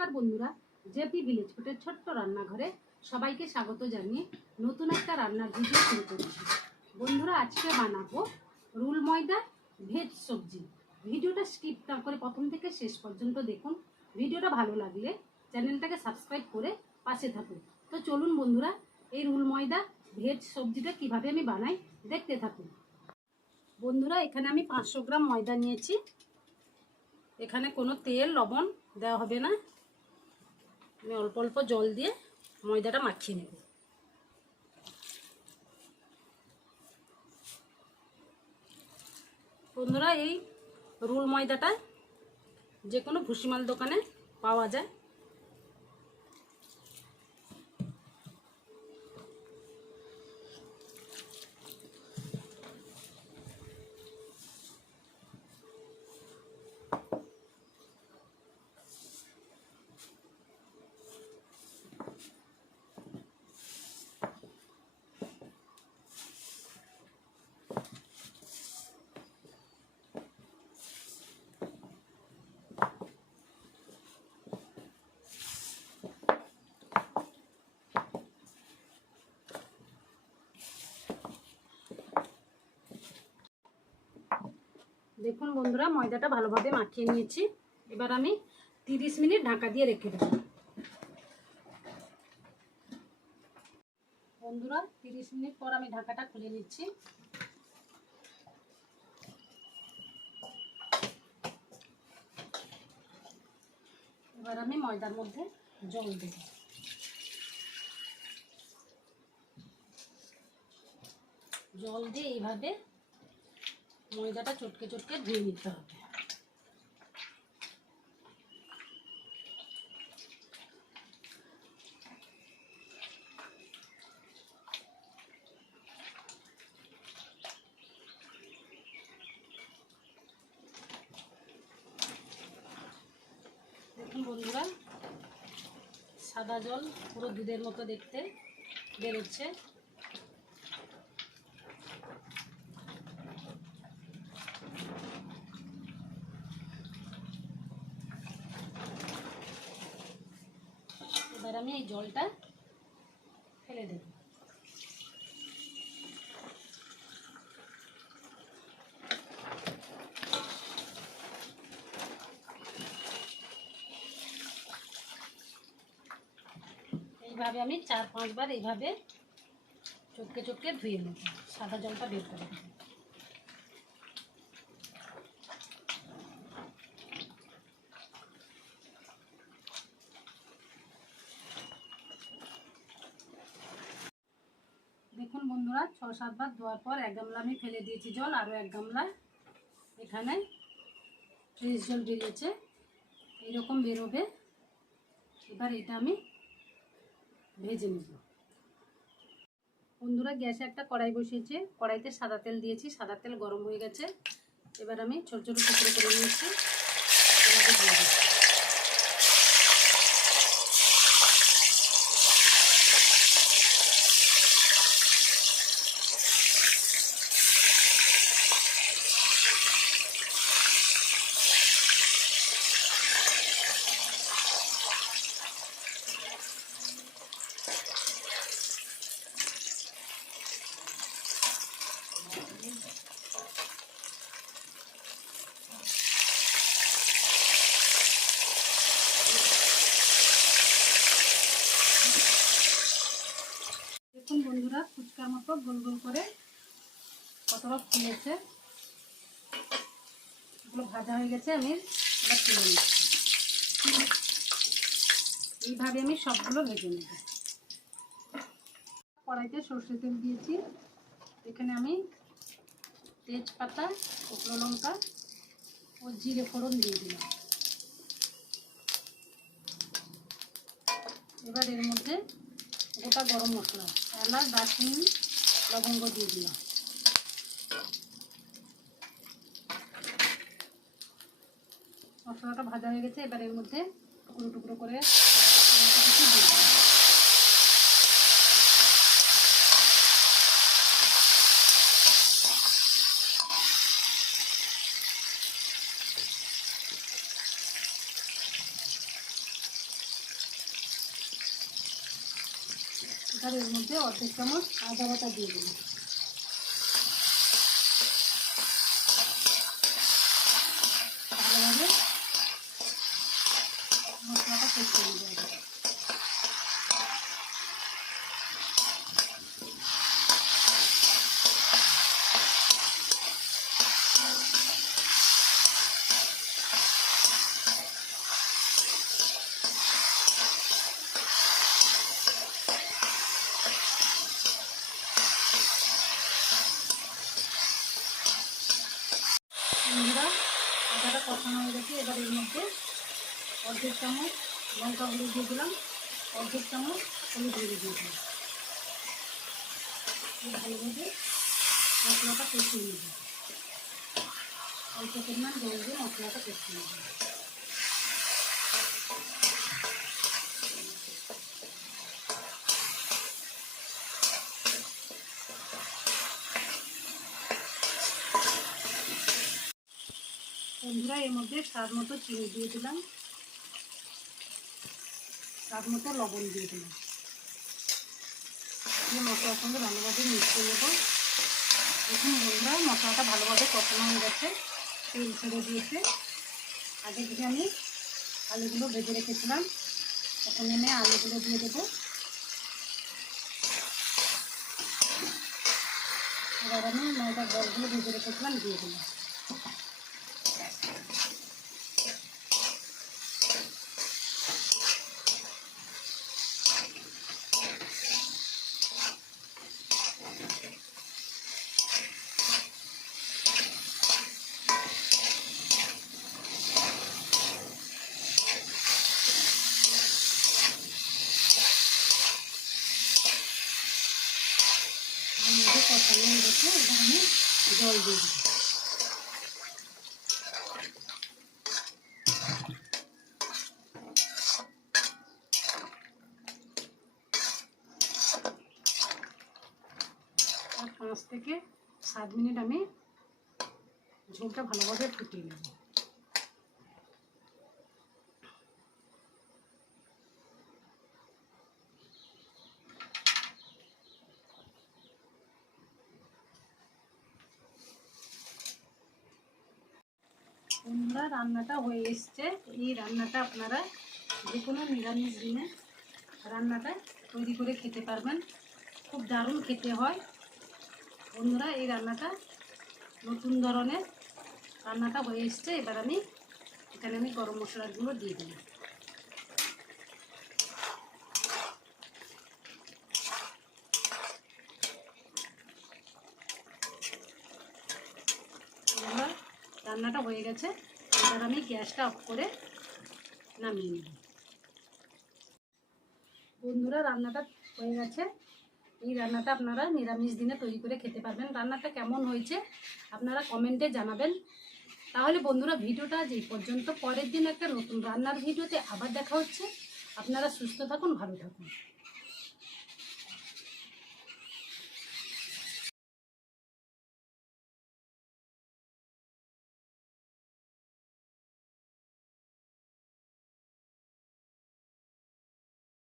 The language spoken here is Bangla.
নমস্কার বন্ধুরা, জেপি ভিলেজ ফুটের ছোট্ট রান্নাঘরে সবাইকে স্বাগত জানিয়ে নতুন একটা রান্নার ভিডিও শুরু করেছি। বন্ধুরা, আজকে বানাবো রুল ময়দা, ভেজ সবজি। ভিডিওটা স্কিপ না করে প্রথম থেকে শেষ পর্যন্ত দেখুন। ভিডিওটা ভালো লাগলে চ্যানেলটাকে সাবস্ক্রাইব করে পাশে থাকুন। তো চলুন বন্ধুরা, এই রুল ময়দা, ভেজ সবজিটা কীভাবে আমি বানাই দেখতে থাকুন। বন্ধুরা, এখানে আমি পাঁচশো গ্রাম ময়দা নিয়েছি। এখানে কোনো তেল, লবণ দেওয়া হবে না। আমি অল্প অল্প জল দিয়ে ময়দাটা মাখিয়ে নেব। বন্ধুরা, এই রুল ময়দাটা যে কোনো ভুসিমাল দোকানে পাওয়া যায়। দেখুন বন্ধুরা, ময়দাটা ভালোভাবে মাখিয়ে নিয়েছি। এবার আমি তিরিশ মিনিট ঢাকা দিয়ে রেখে দেবো। বন্ধুরা, তিরিশ মিনিট পর আমি ঢাকাটা খুলে নিচ্ছি। এবার আমি ময়দার মধ্যে জল দেব। জল দিয়ে এইভাবে ময়দাটা চটকে চটকে ধুয়ে নিতে হবে। বন্ধুরা সাদা জল পুরো দুধের মতো দেখতে বেরোচ্ছে এবার আমি এই জলটা ফেলে দেব। এইভাবে আমি চার পাঁচবার এইভাবে চটকে চটকে ধুয়ে নেব। সাদা জলটা বের করে দেব দেখুন বন্ধুরা, ছ সাতবার ধোয়ার পর এক গামলা আমি ফেলে দিয়েছি জল আরও এক গামলা এখানে ফ্রেশ জল বেরিয়েছে। এইরকম বেরোবে। এবার এটা আমি ভেজে নেব। বন্ধুরা, গ্যাসে একটা কড়াই বসিয়েছে। কড়াইতে সাদা তেল দিয়েছি। সাদা তেল গরম হয়ে গেছে। এবার আমি ছোটো ছোটো টুকরো করে নিয়েছি। দিয়ে দিচ্ছি দেখুন বন্ধুরা মতো গোল গোল করে কতটা ফুলেছে। এগুলো ভাজা হয়ে গেছে, আমি এবার তুলে নিচ্ছি। এইভাবে আমি সবগুলো ভেজে নেব। কড়াইতে সর্ষে তেল দিয়েছি। এখানে আমি তেজপাতা, শুকনো লঙ্কা ও জিরে ফোড়ন দিয়ে দিলাম। এবার এর মধ্যে গোটা গরম মশলা, এলাচ, দারচিনি লবঙ্গ দিয়ে দিলাম। মশলাটা ভাজা হয়ে গেছে এবার এর মধ্যে টুকরো টুকরো করে টমেটো কুচি দিয়ে দিলাম এবার মধ্যে অর্ধেক চামচ আদা বাটা দিয়ে দিলাম ভালোভাবে মশলাটা কষিয়ে নিতে হবে বন্ধুরা আদাটা কষানো হয়ে গেছে এবার এর মধ্যে অর্ধেক চামচ লঙ্কা গুঁড়ো দিয়ে দিলাম, অর্ধেক চামচ হলুদ গুঁড়ো দিয়ে দিলাম। ভালোভাবে মশলাটা কষিয়ে নিয়ে অল্প পরিমাণ জল দিয়ে মশলাটা কষিয়ে নেব বন্ধুরা, এর মধ্যে স্বাদ মতো চিনি দিয়ে দিলাম। স্বাদ মতো লবণ দিয়ে দিলাম। দিয়ে মশলার সঙ্গে ভালোভাবে মিক্স করে নেব। এখন বন্ধুরা, মশলাটা ভালোভাবে কষানো হয়ে গেছে। তেল ছেড়ে দিয়েছে। আগে থেকে আমি আলুগুলো ভেজে রেখেছিলাম। এখন এনে আলুগুলো দিয়ে দেবো। এবার আমি ময়দার বলগুলো ভেজে রেখেছিলাম, দিয়ে দিলাম মধ্যে কষানো হয়ে গেছে এবার আমি জল দিয়ে দিই আর পাঁচ থেকে সাত মিনিট আমি ঝোলটা ভালোভাবে ফুটিয়ে নেব বন্ধুরা রান্নাটা হয়ে এসছে। এই রান্নাটা আপনারা যে কোনো নিরামিষ দিনে রান্নাটা তৈরি করে খেতে পারবেন। খুব দারুণ খেতে হয়। বন্ধুরা, এই রান্নাটা নতুন ধরনের রান্নাটা হয়ে এসছে। এবার আমি এখানে আমি গরম মশলাগুলো দিয়ে বন্ধুরা, রান্নাটা হয়ে গেছে। এবার আমি গ্যাসটা অফ করে নামিয়ে নেব। বন্ধুরা, রান্নাটা হয়ে গেছে। এই রান্নাটা আপনারা নিরামিষ দিনে তৈরি করে খেতে পারবেন। রান্নাটা কেমন হয়েছে আপনারা কমেন্টে জানাবেন। তাহলে বন্ধুরা, ভিডিওটা যে পর্যন্ত, পরের দিন একটা নতুন রান্নার ভিডিওতে আবার দেখা হচ্ছে। আপনারা সুস্থ থাকুন, ভালো থাকুন।